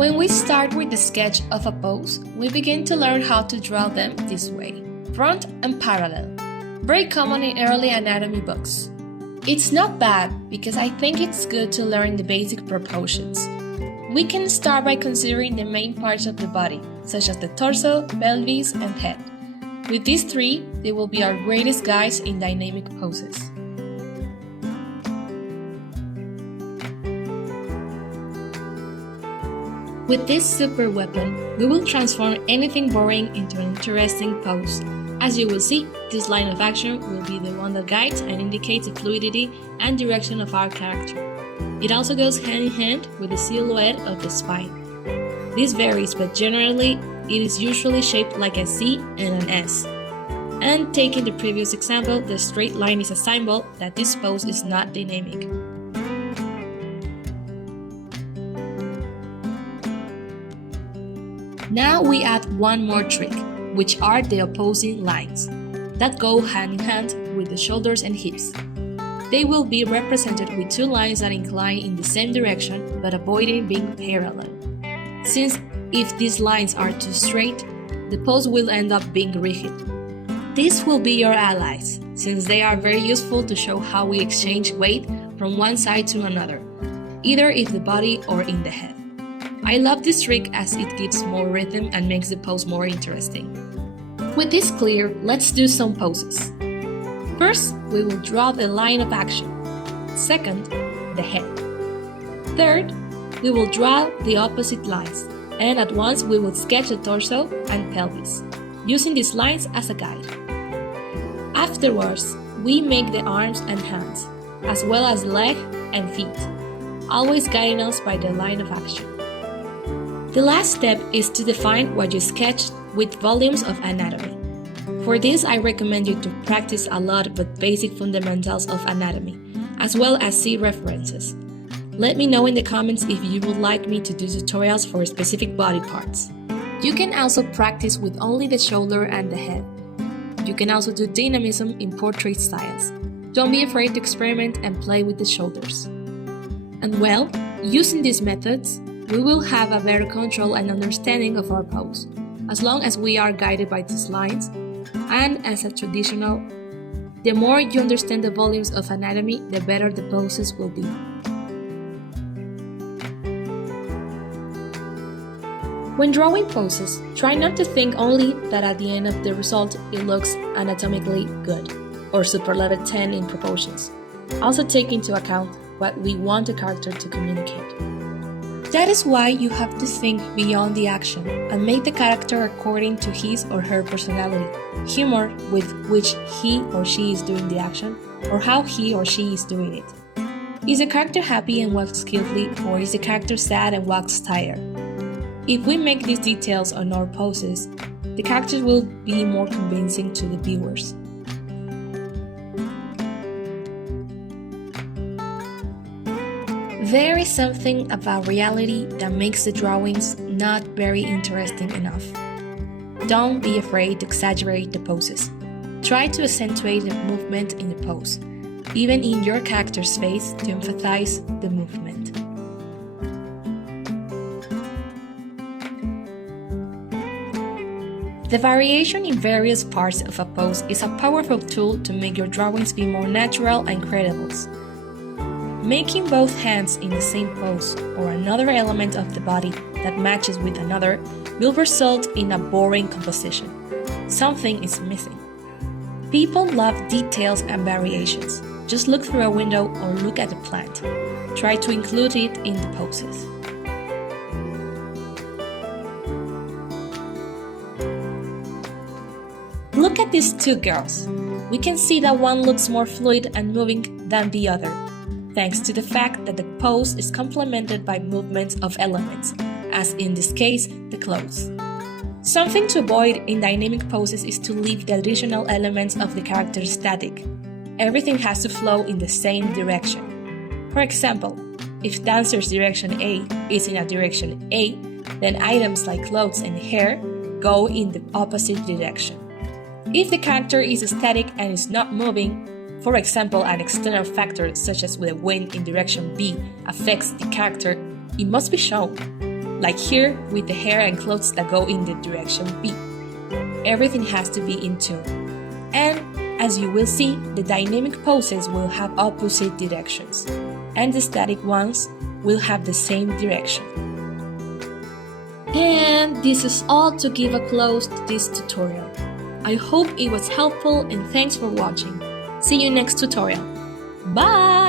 When we start with the sketch of a pose, we begin to learn how to draw them this way, front and parallel. Very common in early anatomy books. It's not bad because I think it's good to learn the basic proportions. We can start by considering the main parts of the body, such as the torso, pelvis, and head. With these three, they will be our greatest guides in dynamic poses. With this super weapon, we will transform anything boring into an interesting pose. As you will see, this line of action will be the one that guides and indicates the fluidity and direction of our character. It also goes hand in hand with the silhouette of the spine. This varies, but generally, it is usually shaped like a C and an S. And taking the previous example, the straight line is a symbol that this pose is not dynamic. Now we add one more trick, which are the opposing lines, that go hand in hand with the shoulders and hips. They will be represented with two lines that incline in the same direction but avoiding being parallel. Since if these lines are too straight, the pose will end up being rigid. These will be your allies, since they are very useful to show how we exchange weight from one side to another, either in the body or in the head. I love this trick as it gives more rhythm and makes the pose more interesting. With this clear, let's do some poses. First, we will draw the line of action. Second, the head. Third, we will draw the opposite lines, and at once we will sketch the torso and pelvis, using these lines as a guide. Afterwards, we make the arms and hands, as well as leg and feet, always guiding us by the line of action. The last step is to define what you sketched with volumes of anatomy. For this, I recommend you to practice a lot with basic fundamentals of anatomy, as well as see references. Let me know in the comments if you would like me to do tutorials for specific body parts. You can also practice with only the shoulder and the head. You can also do dynamism in portrait styles. Don't be afraid to experiment and play with the shoulders. And well, using these methods, we will have a better control and understanding of our pose, as long as we are guided by these lines, and as a traditional, the more you understand the volumes of anatomy, the better the poses will be. When drawing poses, try not to think only that at the end of the result it looks anatomically good, or super level 10 in proportions. Also take into account what we want the character to communicate. That is why you have to think beyond the action and make the character according to his or her personality, humor with which he or she is doing the action, or how he or she is doing it. Is the character happy and walks skillfully, or is the character sad and walks tired? If we make these details on our poses, the characters will be more convincing to the viewers. There is something about reality that makes the drawings not very interesting enough. Don't be afraid to exaggerate the poses. Try to accentuate the movement in the pose, even in your character's face, to emphasize the movement. The variation in various parts of a pose is a powerful tool to make your drawings be more natural and credible. Making both hands in the same pose or another element of the body that matches with another will result in a boring composition. Something is missing. People love details and variations. Just look through a window or look at the plant. Try to include it in the poses. Look at these two girls. We can see that one looks more fluid and moving than the other, thanks to the fact that the pose is complemented by movements of elements, as in this case, the clothes. Something to avoid in dynamic poses is to leave the additional elements of the character static. Everything has to flow in the same direction. For example, if dancer's direction A is in a direction A, then items like clothes and hair go in the opposite direction. If the character is static and is not moving, for example, an external factor such as the wind in direction B affects the character, it must be shown. like here with the hair and clothes that go in the direction B. Everything has to be in tune. And as you will see, the dynamic poses will have opposite directions, and the static ones will have the same direction. And this is all to give a close to this tutorial. I hope it was helpful and thanks for watching. See you next tutorial. Bye!